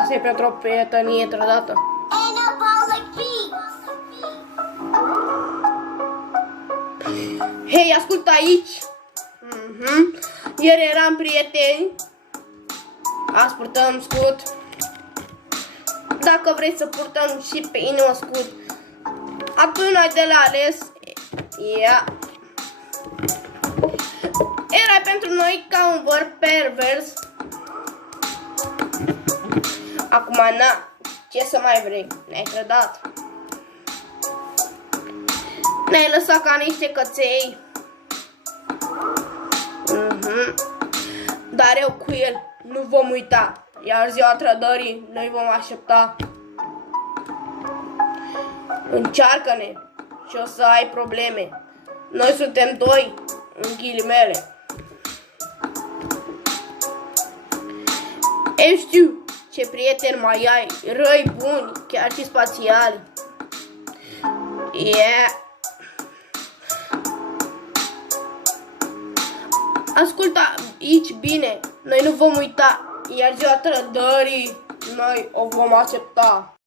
Asta e pentru o prietenie trădată. Hei, ascultă aici. Ieri eram prieteni. Azi purtăm scut. Dacă vrei să purtăm și pe inimă scut, atunci n-ai de la ales. Ia. Erai pentru noi ca un văr pervers. Acum na, ce să mai vrei? Ne-ai trădat. Ne-ai lăsat ca niște căței. Dar eu cu el nu vom uita. Iar ziua trădării noi vom aștepta. Încearcă-ne și o să ai probleme. Noi suntem doi, în ghilimele. Eu știu ce prieteni mai ai, răi buni, chiar și spațiali. Yeah. Ascultă aici bine, noi nu vom uita, iar ziua trădării noi o vom accepta.